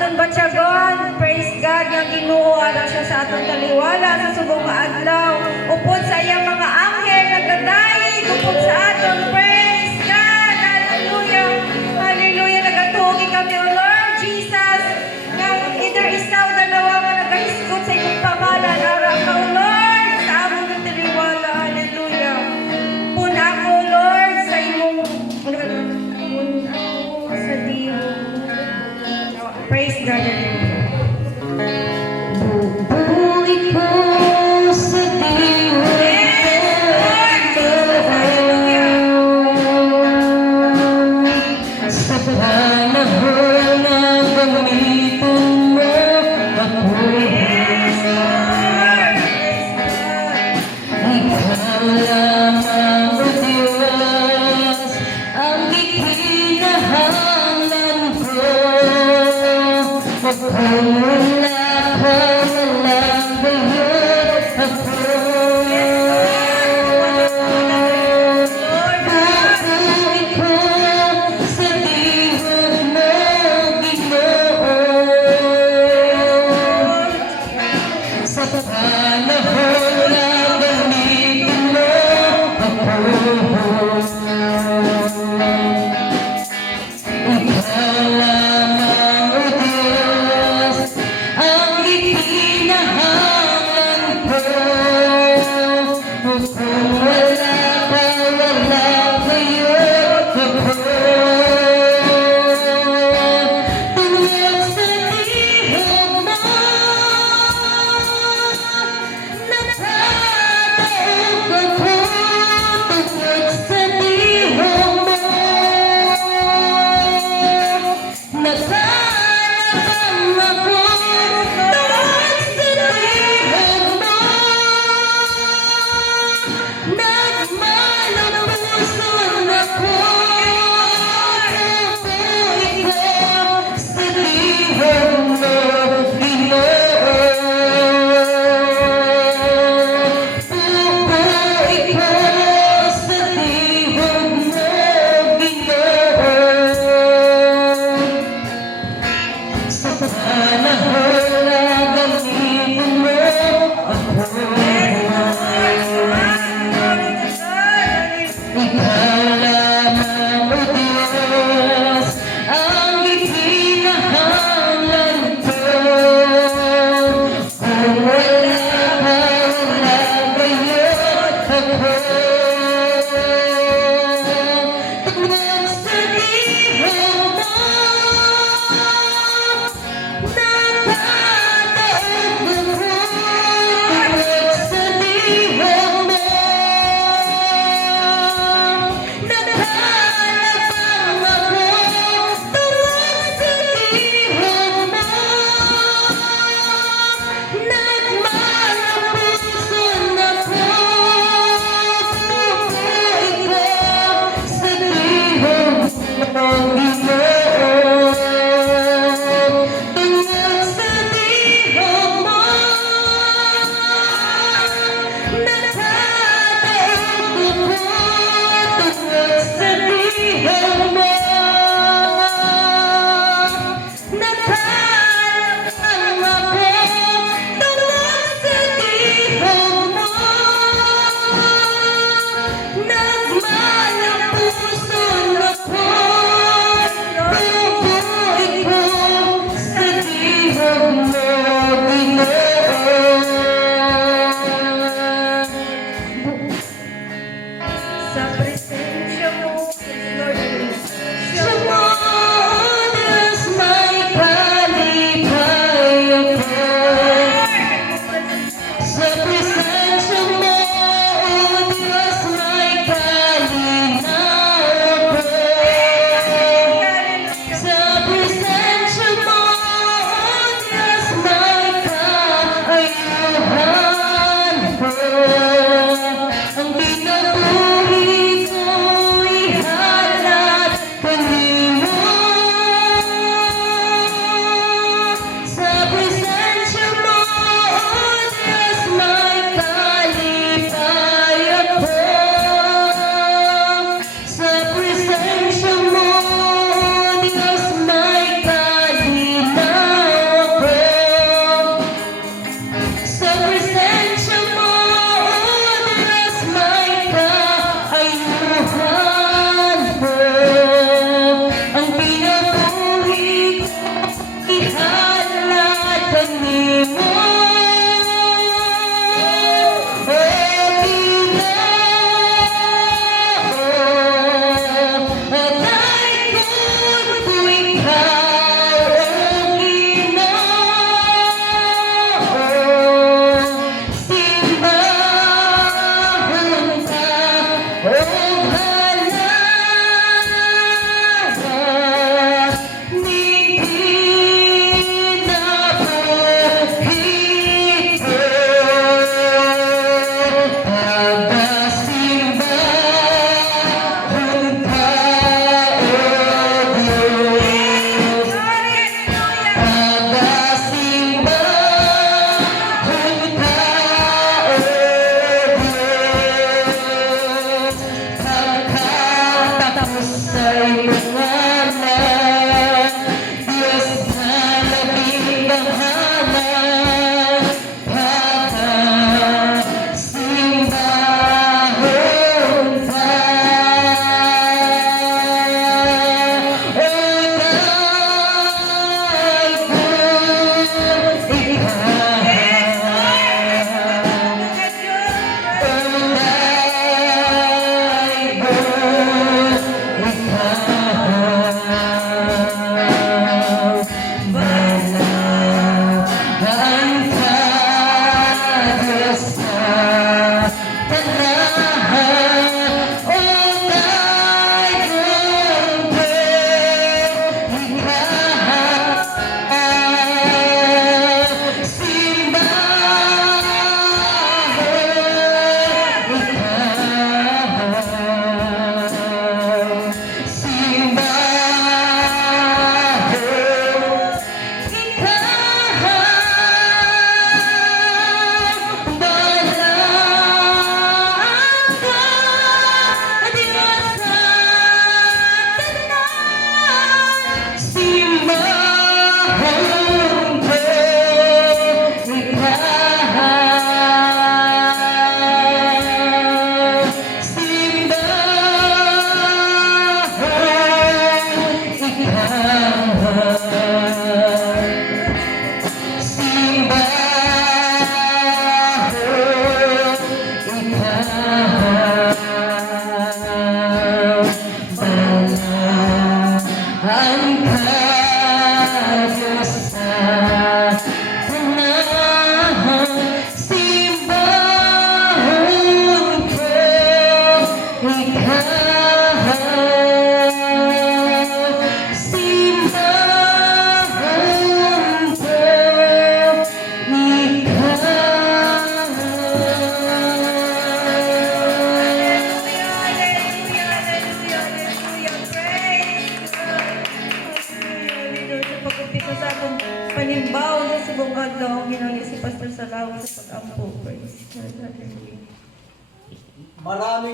aton batyagon, praise God, nga Ginoo ara siya sa aton taliwala sa subong adlaw. Upod sa iyang mga anghel nagdadaig upod sa aton, praise God, hallelujah, hallelujah. Nagatugi kami, O Lord Jesus, nga either isa o dalawa nga nagahisgot sa iyong pangalan, ara ka, O Lord, sa among taliwala, hallelujah. Pun ako, Lord, sa imong sa Diyo. Praise God. Bubuli ko sa Diyo. Yes! Panimbaw sa subong adlaw ginali si Pastor Salawa sa pag-ampo. Praise God. Hallelujah.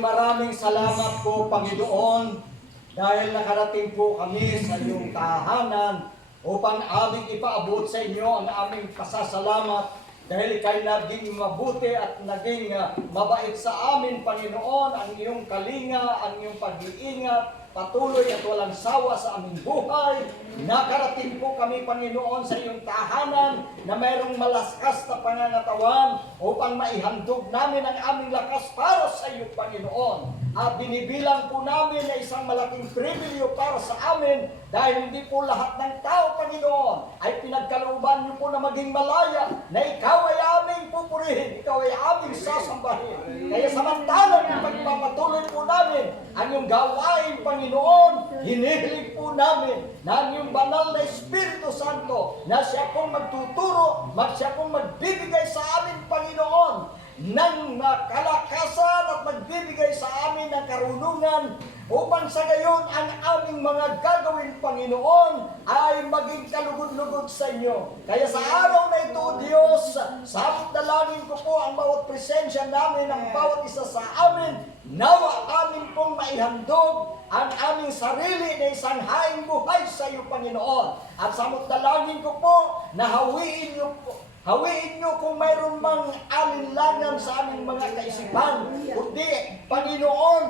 Maraming salamat po, Panginoon, dahil nakarating po kami sa iyong tahanan upang aming ipaabot sa inyo ang aming pasasalamat dahil ikay naging mabuti at naging mabait sa amin, Panginoon, ang iyong kalinga, ang iyong pag-iingat, patuloy at walang sawa sa aming buhay. Nakarating po kami, Panginoon, sa iyong tahanan na mayroong malaskas na pangangatawan upang maihandog namin ang aming lakas para sa iyo, Panginoon. At binibilang po namin na isang malaking pribilyo para sa amin dahil hindi po lahat ng tao, Panginoon, ay pinagkalooban niyo po na maging malaya, na ikaw ay aming pupurihin, ikaw ay aming sasambahin. Kaya samantalang yung pagpapatuloy po namin ang iyong gawain, Panginoon, hinihiling po namin na ang iyong banal na Espiritu Santo na siya pong magtuturo, siya pong magbibigay sa amin, Panginoon, ng kalakasan at magbibigay sa amin ng karunungan upang sa gayon ang aming mga gagawin, Panginoon, ay maging kalugod-lugod sa inyo. Kaya sa araw na ito, Diyos, sabot dalangin ko po ang bawat presensya namin, ang bawat isa sa amin, nawa amin pong maihandog ang aming sarili na isang haing buhay sa iyo, Panginoon. At sabot dalangin ko po na hawiin niyo kung mayroon mang alinlangan sa aming mga kaisipan. Kundi, Panginoon,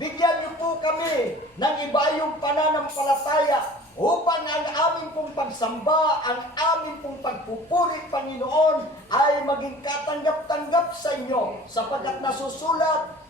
bigyan niyo po kami ng ibayong pananampalataya upang ang aming pong pagsamba, ang aming pong pagpupuri, Panginoon, ay maging katanggap-tanggap sa inyo sapagkat nasusulat,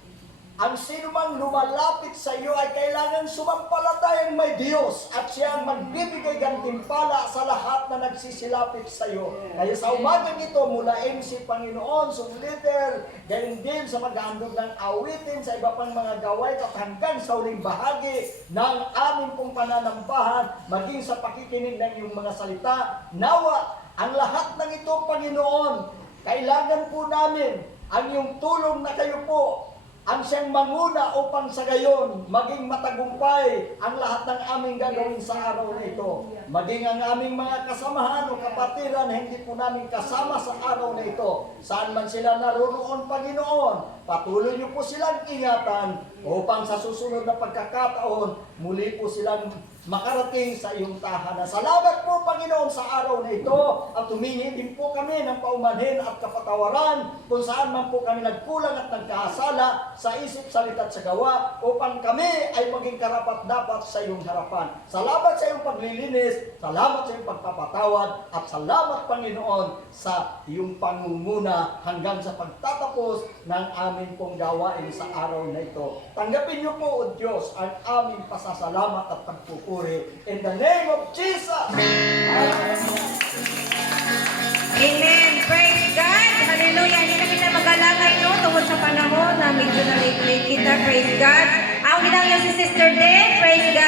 ang sinumang lumalapit sa iyo ay kailangan sumampalatayang may Diyos at siya ang magbibigay gantimpala sa lahat na nagsisilapit sa iyo. Kaya sa umagang ito, mula MC Panginoon, Leader, gayon din sa maghahandog ng awitin sa iba pang mga gaway at hanggang sa huling bahagi ng aming pong pananambahan, maging sa pakikinig ng iyong mga salita, nawa ang lahat ng ito, Panginoon, kailangan po namin ang iyong tulong na kayo po ang siyang manguna upang sa gayon maging matagumpay ang lahat ng aming gagawin sa araw na ito. Maging ang aming mga kasamahan o kapatiran hindi po namin kasama sa araw na ito. Saan man sila naroroon, Panginoon, patuloy niyo po silang ingatan upang sa susunod na pagkakataon muli po silang makarating sa iyong tahanan. Salamat po, Panginoon, sa araw na ito at humingi din po kami ng paumanhin at kapatawaran kung saan man po kami nagkulang at nagkasala sa isip, salita at sa gawa upang kami ay maging karapat-dapat sa iyong harapan. Salamat sa iyong paglilinis, salamat sa iyong pagpapatawad at salamat, Panginoon, sa iyong pangunguna hanggang sa pagtatapos ng aming pong gawain sa araw na ito. Tanggapin niyo po, O Diyos, ang aming pasasalamat at pagpupuri. In the name of Jesus! Amen. Praise God. Hallelujah. Hindi na kita mag-alangay, no? Tungkol sa panahon na medyo na late kita. Praise God. Ang ginang niya si Sister Den. Praise God.